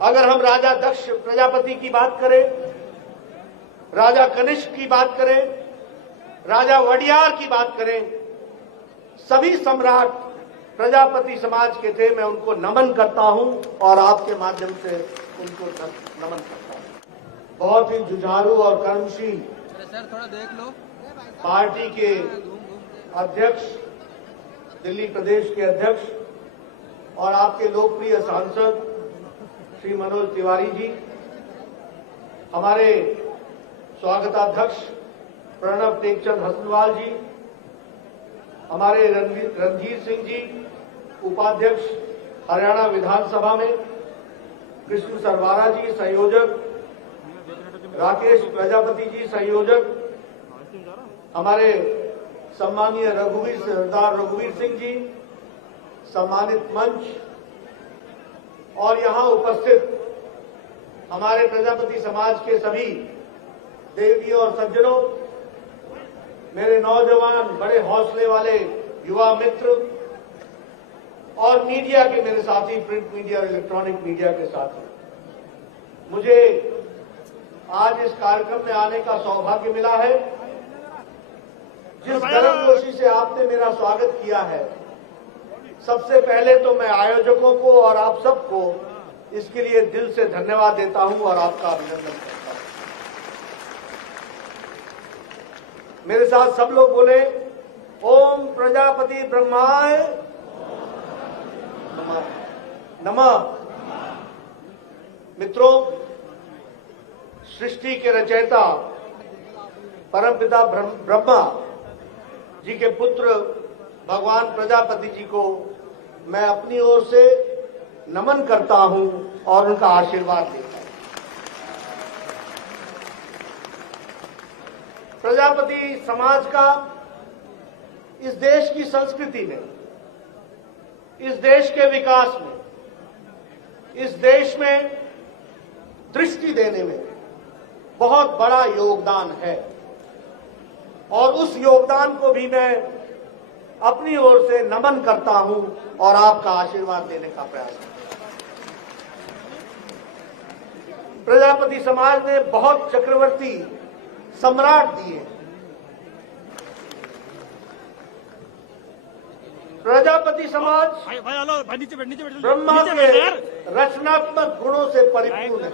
अगर हम राजा दक्ष प्रजापति की बात करें, राजा कनिष्क की बात करें, राजा वडियार की बात करें, सभी सम्राट प्रजापति समाज के थे। मैं उनको नमन करता हूं और आपके माध्यम से उनको नमन करता हूं। बहुत ही जुझारू और कर्मशील सर थोड़ा देख लो। पार्टी के अध्यक्ष, दिल्ली प्रदेश के अध्यक्ष और आपके लोकप्रिय सांसद श्री मनोज तिवारी जी, हमारे स्वागताध्यक्ष प्रणव टेकचंद हसनवाल जी, हमारे रणधीर सिंह जी, उपाध्यक्ष हरियाणा विधानसभा में, कृष्ण सरवारा जी संयोजक, राकेश प्रजापति जी संयोजक, हमारे सम्मानीय सरदार रघुवीर सिंह जी, सम्मानित मंच और यहां उपस्थित हमारे प्रजापति समाज के सभी देवियों और सज्जनों, मेरे नौजवान बड़े हौसले वाले युवा मित्र और मीडिया के मेरे साथी, प्रिंट मीडिया और इलेक्ट्रॉनिक मीडिया के साथी, मुझे आज इस कार्यक्रम में आने का सौभाग्य मिला है। जिस गर्मजोशी से आपने मेरा स्वागत किया है, सबसे पहले तो मैं आयोजकों को और आप सबको इसके लिए दिल से धन्यवाद देता हूं और आपका अभिनंदन करता हूं। मेरे साथ सब लोग बोले, ओम प्रजापति ब्रह्माय नमः। मित्रों, सृष्टि के रचयिता परमपिता ब्रह्मा जी के पुत्र भगवान प्रजापति जी को मैं अपनी ओर से नमन करता हूं और उनका आशीर्वाद लेता हूं। प्रजापति समाज का इस देश की संस्कृति में, इस देश के विकास में, इस देश में दृष्टि देने में बहुत बड़ा योगदान है और उस योगदान को भी मैं अपनी ओर से नमन करता हूं और आपका आशीर्वाद देने का प्रयास करता हूं। प्रजापति समाज ने बहुत चक्रवर्ती सम्राट दिए। प्रजापति समाज ब्रह्मा के रचनात्मक गुणों से परिपूर्ण है।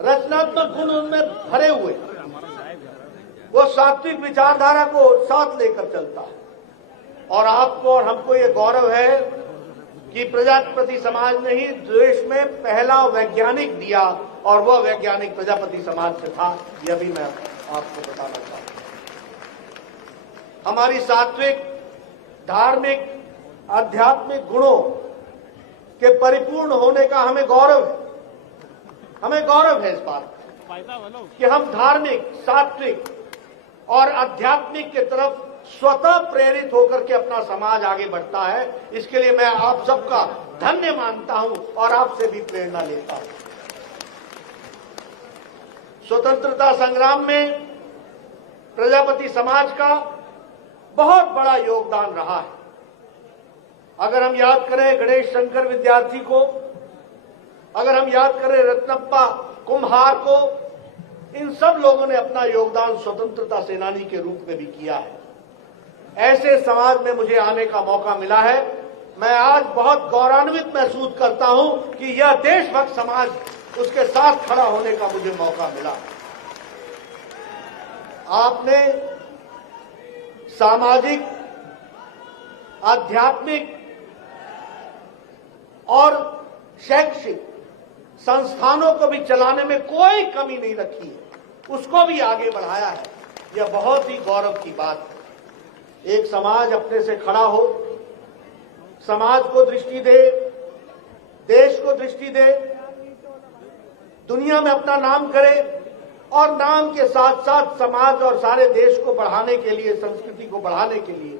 रचनात्मक गुण उनमें भरे हुए, वो सात्विक विचारधारा को साथ लेकर चलता है और आपको और हमको ये गौरव है कि प्रजापति समाज ने ही देश में पहला वैज्ञानिक दिया और वह वैज्ञानिक प्रजापति समाज से था। यह भी मैं आपको बताना चाहता हूं। हमारी सात्विक, धार्मिक, आध्यात्मिक गुणों के परिपूर्ण होने का हमें गौरव है। हमें गौरव है इस बात कि हम धार्मिक, सात्विक और आध्यात्मिक के तरफ स्वतः प्रेरित होकर के अपना समाज आगे बढ़ता है। इसके लिए मैं आप सबका धन्य मानता हूं और आपसे भी प्रेरणा लेता हूं। स्वतंत्रता संग्राम में प्रजापति समाज का बहुत बड़ा योगदान रहा है। अगर हम याद करें गणेश शंकर विद्यार्थी को, अगर हम याद करें रत्नप्पा कुम्हार को, इन सब लोगों ने अपना योगदान स्वतंत्रता सेनानी के रूप में भी किया है। ऐसे समाज में मुझे आने का मौका मिला है। मैं आज बहुत गौरवान्वित महसूस करता हूं कि यह देशभक्त समाज, उसके साथ खड़ा होने का मुझे मौका मिला। आपने सामाजिक, आध्यात्मिक और शैक्षिक संस्थानों को भी चलाने में कोई कमी नहीं रखी है, उसको भी आगे बढ़ाया है। यह बहुत ही गौरव की बात है। एक समाज अपने से खड़ा हो, समाज को दृष्टि दे, देश को दृष्टि दे, दुनिया में अपना नाम करे और नाम के साथ साथ समाज और सारे देश को बढ़ाने के लिए, संस्कृति को बढ़ाने के लिए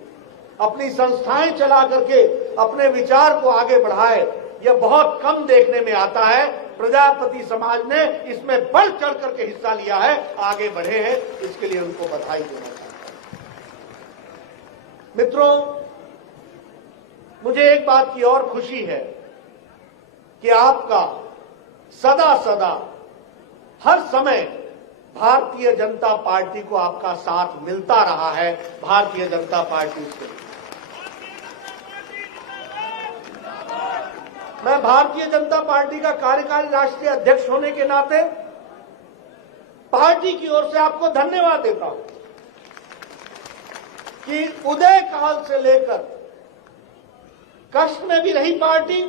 अपनी संस्थाएं चला करके अपने विचार को आगे बढ़ाए, यह बहुत कम देखने में आता है। प्रजापति समाज ने इसमें बढ़ चढ़ करके हिस्सा लिया है, आगे बढ़े हैं, इसके लिए उनको बधाई देना चाहता हूं। मित्रों, मुझे एक बात की और खुशी है कि आपका सदा सदा हर समय भारतीय जनता पार्टी को आपका साथ मिलता रहा है। भारतीय जनता पार्टी से मैं भारतीय जनता पार्टी का कार्यकारी राष्ट्रीय अध्यक्ष होने के नाते पार्टी की ओर से आपको धन्यवाद देता हूं कि उदय काल से लेकर कष्ट में भी रही पार्टी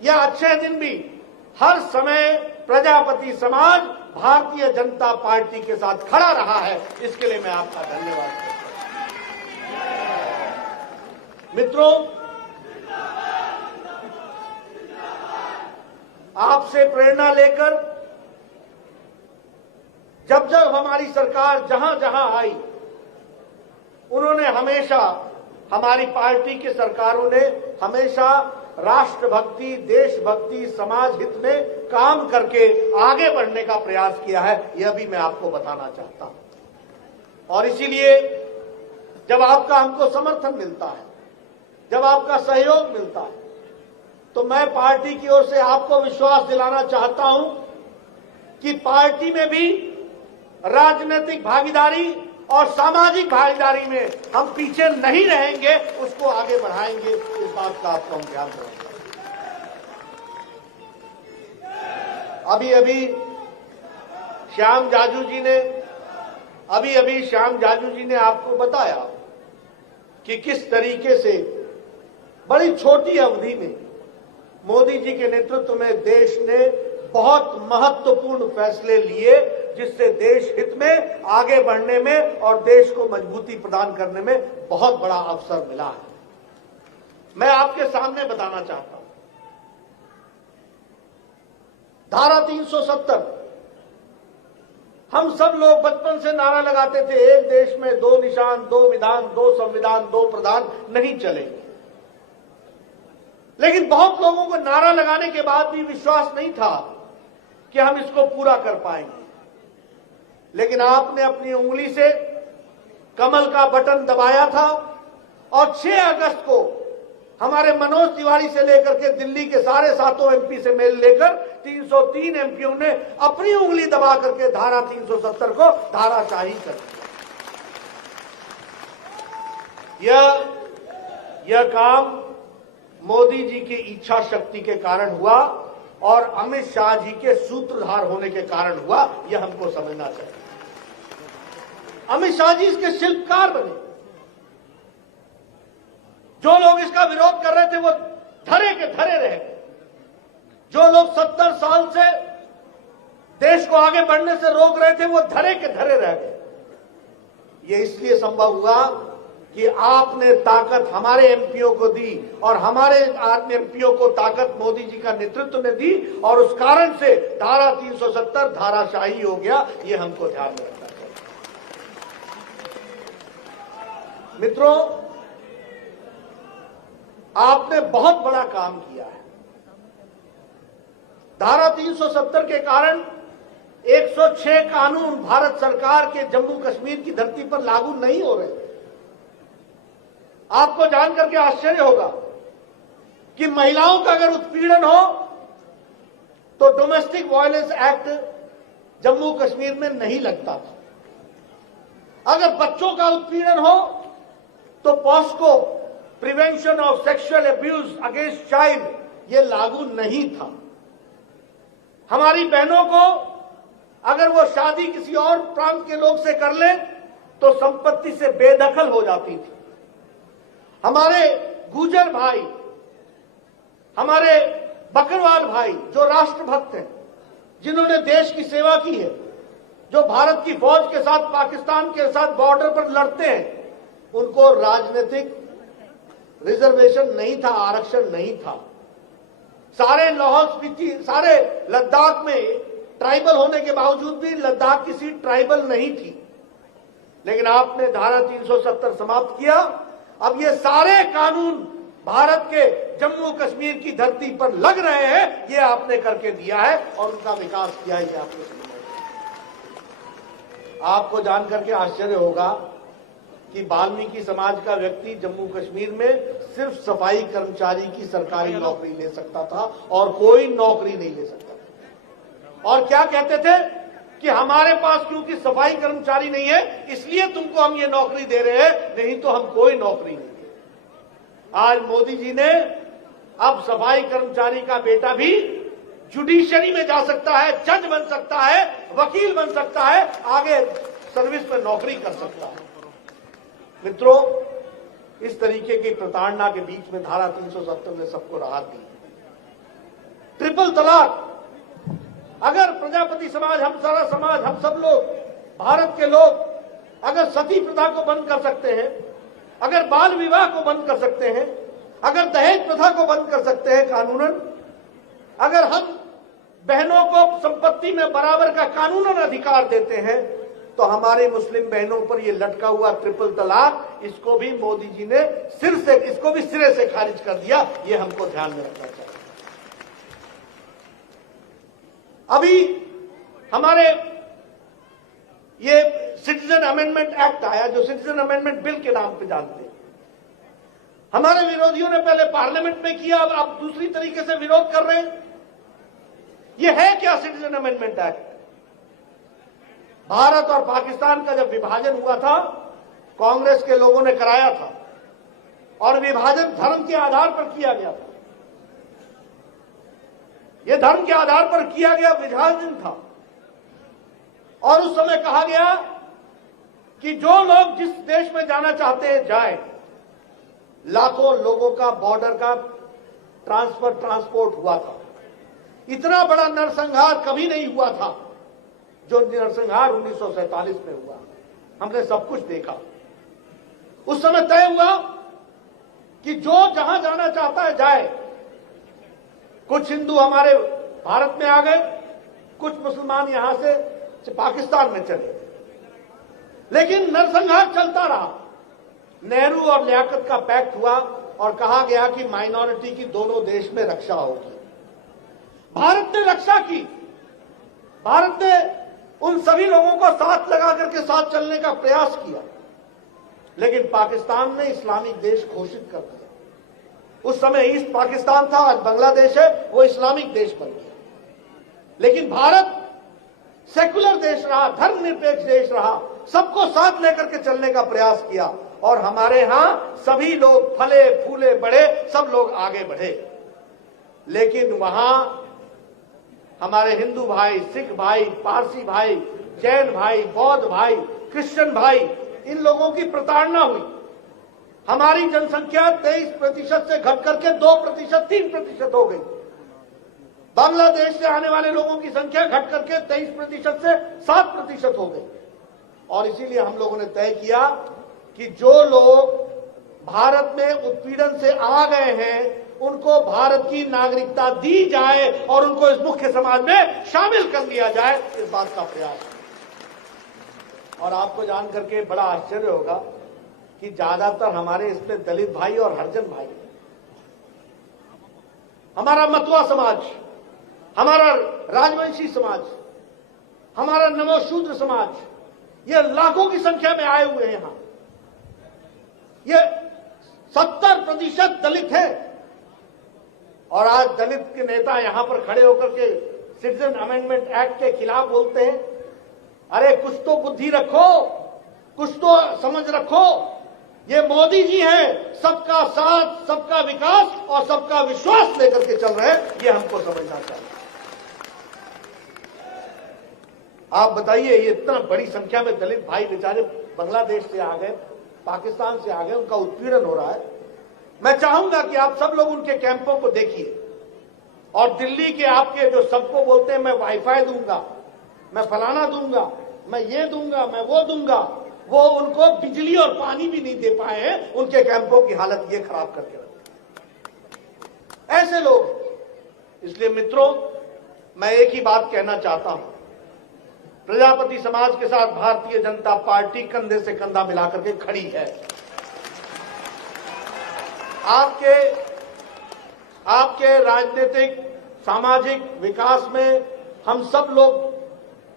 या अच्छे दिन भी हर समय प्रजापति समाज भारतीय जनता पार्टी के साथ खड़ा रहा है। इसके लिए मैं आपका धन्यवाद करता हूं। मित्रों, आपसे प्रेरणा लेकर जब जब हमारी सरकार जहां जहां आई, उन्होंने हमेशा, हमारी पार्टी की सरकारों ने हमेशा राष्ट्रभक्ति, देशभक्ति, समाज हित में काम करके आगे बढ़ने का प्रयास किया है। यह भी मैं आपको बताना चाहता हूं। और इसीलिए जब आपका हमको समर्थन मिलता है, जब आपका सहयोग मिलता है, तो मैं पार्टी की ओर से आपको विश्वास दिलाना चाहता हूं कि पार्टी में भी राजनीतिक भागीदारी और सामाजिक भागीदारी में हम पीछे नहीं रहेंगे, उसको आगे बढ़ाएंगे। इस बात का आपको हम ध्यान रखेंगे। अभी अभी श्याम जाजू जी ने आपको बताया कि किस तरीके से बड़ी छोटी अवधि में मोदी जी के नेतृत्व में देश ने बहुत महत्वपूर्ण फैसले लिए, जिससे देश हित में आगे बढ़ने में और देश को मजबूती प्रदान करने में बहुत बड़ा अवसर मिला है। मैं आपके सामने बताना चाहता हूं, धारा 370, हम सब लोग बचपन से नारा लगाते थे, एक देश में दो निशान, दो विधान, दो संविधान, दो प्रधान, नहीं चलेंगे। लेकिन बहुत लोगों को नारा लगाने के बाद भी विश्वास नहीं था कि हम इसको पूरा कर पाएंगे। लेकिन आपने अपनी उंगली से कमल का बटन दबाया था और 6 अगस्त को हमारे मनोज तिवारी से लेकर के दिल्ली के सारे 7 एमपी से मेल लेकर 303 एमपीओ ने अपनी उंगली दबा करके धारा 370 को धाराशाही कर दिया। यह काम मोदी जी की इच्छा शक्ति के कारण हुआ और अमित शाह जी के सूत्रधार होने के कारण हुआ, यह हमको समझना चाहिए। अमित शाह जी इसके शिल्पकार बने। जो लोग इसका विरोध कर रहे थे वो धरे के धरे रह गए। जो लोग 70 साल से देश को आगे बढ़ने से रोक रहे थे वो धरे के धरे रह गए। ये इसलिए संभव हुआ कि आपने ताकत हमारे एमपीओ को दी और हमारे एमपीओ को ताकत मोदी जी का नेतृत्व ने दी, और उस कारण से धारा 370 धाराशाही हो गया। ये हमको ध्यान रखना चाहिए। मित्रों, आपने बहुत बड़ा काम किया है। धारा 370 के कारण 106 कानून भारत सरकार के जम्मू कश्मीर की धरती पर लागू नहीं हो रहे। आपको जानकर के आश्चर्य होगा कि महिलाओं का अगर उत्पीड़न हो तो domestic violence act Jammu Kashmir में नहीं लगता था। अगर बच्चों का उत्पीड़न हो तो POCSO, prevention of sexual abuse against child, ये लागू नहीं था। हमारी बहनों को अगर वो शादी किसी और प्रांत के लोग से कर ले तो संपत्ति से बेदखल हो जाती थी। हमारे गुर्जर भाई, हमारे बकरवाल भाई जो राष्ट्रभक्त हैं, जिन्होंने देश की सेवा की है, जो भारत की फौज के साथ, पाकिस्तान के साथ बॉर्डर पर लड़ते हैं, उनको राजनीतिक रिजर्वेशन नहीं था, आरक्षण नहीं था। सारे लाहौल स्पीति, सारे लद्दाख में ट्राइबल होने के बावजूद भी लद्दाख की सीट ट्राइबल नहीं थी। लेकिन आपने धारा 370 समाप्त किया। अब ये सारे कानून भारत के जम्मू कश्मीर की धरती पर लग रहे हैं, ये आपने करके दिया है और उनका विकास किया है। ये आपने आपको जान करके आश्चर्य होगा कि वाल्मीकि समाज का व्यक्ति जम्मू कश्मीर में सिर्फ सफाई कर्मचारी की सरकारी नौकरी ले सकता था और कोई नौकरी नहीं ले सकता था। और क्या कहते थे कि हमारे पास क्योंकि सफाई कर्मचारी नहीं है इसलिए तुमको हम ये नौकरी दे रहे हैं, नहीं तो हम कोई नौकरी नहीं दे। आज मोदी जी ने अब सफाई कर्मचारी का बेटा भी जुडिशरी में जा सकता है, जज बन सकता है, वकील बन सकता है, आगे सर्विस में नौकरी कर सकता है। मित्रों, इस तरीके की प्रताड़ना के बीच में धारा 370 ने सबको राहत दी। ट्रिपल तलाक, अगर प्रजापति समाज, हम सारा समाज, हम सब लोग, भारत के लोग अगर सती प्रथा को बंद कर सकते हैं, अगर बाल विवाह को बंद कर सकते हैं, अगर दहेज प्रथा को बंद कर सकते हैं कानूनन, अगर हम बहनों को संपत्ति में बराबर का कानूनन अधिकार देते हैं, तो हमारे मुस्लिम बहनों पर ये लटका हुआ ट्रिपल तलाक, इसको भी मोदी जी ने इसको भी सिरे से खारिज कर दिया। ये हमको ध्यान में रखना चाहिए। अभी हमारे ये सिटीजन अमेंडमेंट एक्ट आया, जो सिटीजन अमेंडमेंट बिल के नाम पे जानते हैं। हमारे विरोधियों ने पहले पार्लियामेंट में किया, अब आप दूसरी तरीके से विरोध कर रहे हैं। ये है क्या सिटीजन अमेंडमेंट एक्ट? भारत और पाकिस्तान का जब विभाजन हुआ था, कांग्रेस के लोगों ने कराया था और विभाजन धर्म के आधार पर किया गया था। यह धर्म के आधार पर किया गया विभाजन था और उस समय कहा गया कि जो लोग जिस देश में जाना चाहते हैं जाए। लाखों लोगों का बॉर्डर का ट्रांसपोर्ट हुआ था। इतना बड़ा नरसंहार कभी नहीं हुआ था जो नरसंहार 1947 में हुआ। हमने सब कुछ देखा। उस समय तय हुआ कि जो जहां जाना चाहता है जाए। कुछ हिंदू हमारे भारत में आ गए, कुछ मुसलमान यहां से पाकिस्तान में चले, लेकिन नरसंहार चलता रहा। नेहरू और लियाकत का पैक्ट हुआ और कहा गया कि माइनॉरिटी की दोनों देश में रक्षा होगी। भारत ने रक्षा की। भारत ने उन सभी लोगों को साथ लगा करके साथ चलने का प्रयास किया, लेकिन पाकिस्तान ने इस्लामिक देश घोषित कर दिया। उस समय ईस्ट पाकिस्तान था, आज बांग्लादेश है, वो इस्लामिक देश बन गया। लेकिन भारत सेकुलर देश रहा, धर्मनिरपेक्ष देश रहा, सबको साथ लेकर के चलने का प्रयास किया और हमारे यहां सभी लोग फले फूले बढ़े, सब लोग आगे बढ़े। लेकिन वहां हमारे हिंदू भाई, सिख भाई, पारसी भाई, जैन भाई, बौद्ध भाई, क्रिश्चियन भाई, इन लोगों की प्रताड़ना हुई। हमारी जनसंख्या 23% से घट करके 2%, 3% हो गई। बांग्लादेश से आने वाले लोगों की संख्या घट करके 23% से 7% हो गई। और इसीलिए हम लोगों ने तय किया कि जो लोग भारत में उत्पीड़न से आ गए हैं उनको भारत की नागरिकता दी जाए और उनको इस मुख्य समाज में शामिल कर लिया जाए, इस बात का प्रयास। और आपको जान करके बड़ा आश्चर्य होगा कि ज्यादातर हमारे इसमें दलित भाई और हरिजन भाई, हमारा मतवा समाज, हमारा राजवंशी समाज, हमारा नमोशूद्र समाज, ये लाखों की संख्या में आए हुए हैं। यहां ये 70% दलित है। और आज दलित के नेता यहां पर खड़े होकर के सिटीजन अमेंडमेंट एक्ट के खिलाफ बोलते हैं। अरे कुछ तो बुद्धि रखो, कुछ तो समझ रखो। ये मोदी जी हैं, सबका साथ, सबका विकास और सबका विश्वास लेकर के चल रहे हैं, ये हमको समझना चाहिए। आप बताइए, ये इतना बड़ी संख्या में दलित भाई बेचारे बांग्लादेश से आ गए, पाकिस्तान से आ गए, उनका उत्पीड़न हो रहा है। मैं चाहूंगा कि आप सब लोग उनके कैंपों को देखिए और दिल्ली के आपके जो सबको बोलते हैं मैं वाईफाई दूंगा, मैं फलाना दूंगा, मैं ये दूंगा, मैं वो दूंगा, वो उनको बिजली और पानी भी नहीं दे पाए हैं। उनके कैंपों की हालत ये खराब करके रखी। ऐसे लोग। इसलिए मित्रों, मैं एक ही बात कहना चाहता हूं, प्रजापति समाज के साथ भारतीय जनता पार्टी कंधे से कंधा मिलाकर के खड़ी है। आपके राजनीतिक सामाजिक विकास में हम सब लोग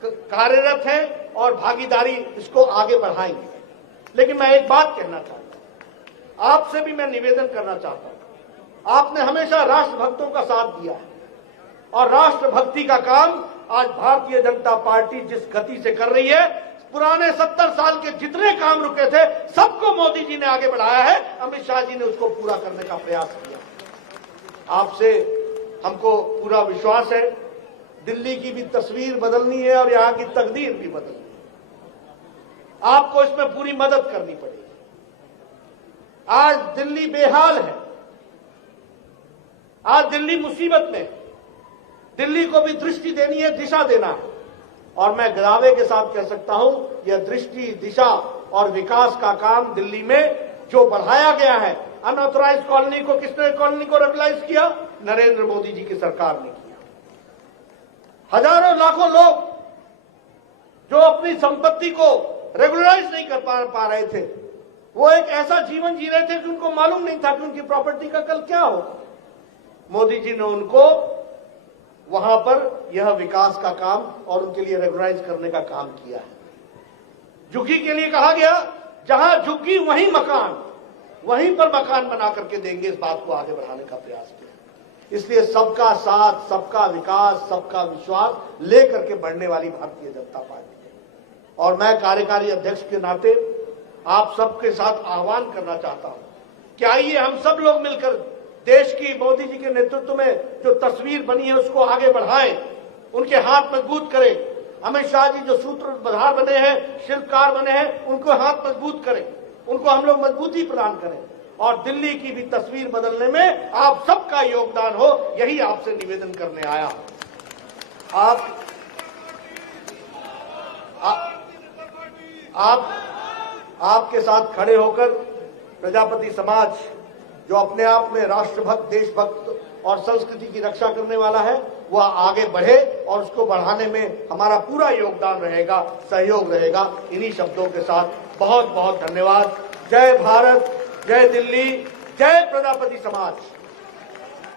कार्यरत हैं और भागीदारी इसको आगे बढ़ाएंगे। लेकिन मैं एक बात कहना चाहता हूं, आपसे भी मैं निवेदन करना चाहता हूं। आपने हमेशा राष्ट्रभक्तों का साथ दिया है और राष्ट्रभक्ति का काम आज भारतीय जनता पार्टी जिस गति से कर रही है, पुराने 70 साल के जितने काम रुके थे सबको मोदी जी ने आगे बढ़ाया है, अमित शाह जी ने उसको पूरा करने का प्रयास किया। आपसे हमको पूरा विश्वास है, दिल्ली की भी तस्वीर बदलनी है और यहां की तकदीर भी बदलनी है। आपको इसमें पूरी मदद करनी पड़ेगी। आज दिल्ली बेहाल है, आज दिल्ली मुसीबत में, दिल्ली को भी दृष्टि देनी है, दिशा देना है। और मैं दावे के साथ कह सकता हूं, यह दृष्टि, दिशा और विकास का काम दिल्ली में जो बढ़ाया गया है, अनऑथराइज कॉलोनी को किसने कॉलोनी को रेगुलाइज किया? नरेंद्र मोदी जी की सरकार ने किया। हजारों लाखों लोग जो अपनी संपत्ति को रेगुलराइज नहीं कर पा रहे थे, वो एक ऐसा जीवन जी रहे थे कि उनको मालूम नहीं था कि उनकी प्रॉपर्टी का कल क्या होगा। मोदी जी ने उनको वहां पर यह विकास का काम और उनके लिए रेगुलराइज करने का काम किया है। झुग्गी के लिए कहा गया, जहां झुग्गी वहीं मकान, वहीं पर मकान बना करके देंगे, इस बात को आगे बढ़ाने का प्रयास किया। इसलिए सबका साथ, सबका विकास, सबका विश्वास लेकर के बढ़ने वाली भारतीय जनता पार्टी है। और मैं कार्यकारी अध्यक्ष के नाते आप सबके साथ आह्वान करना चाहता हूं कि आइए हम सब लोग मिलकर देश की मोदी जी के नेतृत्व में जो तस्वीर बनी है उसको आगे बढ़ाएं, उनके हाथ मजबूत करें। अमित शाह जी जो सूत्रधार बने हैं, शिल्पकार बने हैं, उनको हाथ मजबूत करें, उनको हम लोग मजबूती प्रदान करें और दिल्ली की भी तस्वीर बदलने में आप सबका योगदान हो, यही आपसे निवेदन करने आया हूं। आपके साथ खड़े होकर प्रजापति समाज जो अपने आप में राष्ट्रभक्त, देशभक्त और संस्कृति की रक्षा करने वाला है, वह आगे बढ़े और उसको बढ़ाने में हमारा पूरा योगदान रहेगा, सहयोग रहेगा। इन्हीं शब्दों के साथ बहुत बहुत धन्यवाद। जय भारत, जय दिल्ली, जय प्रजापति समाज।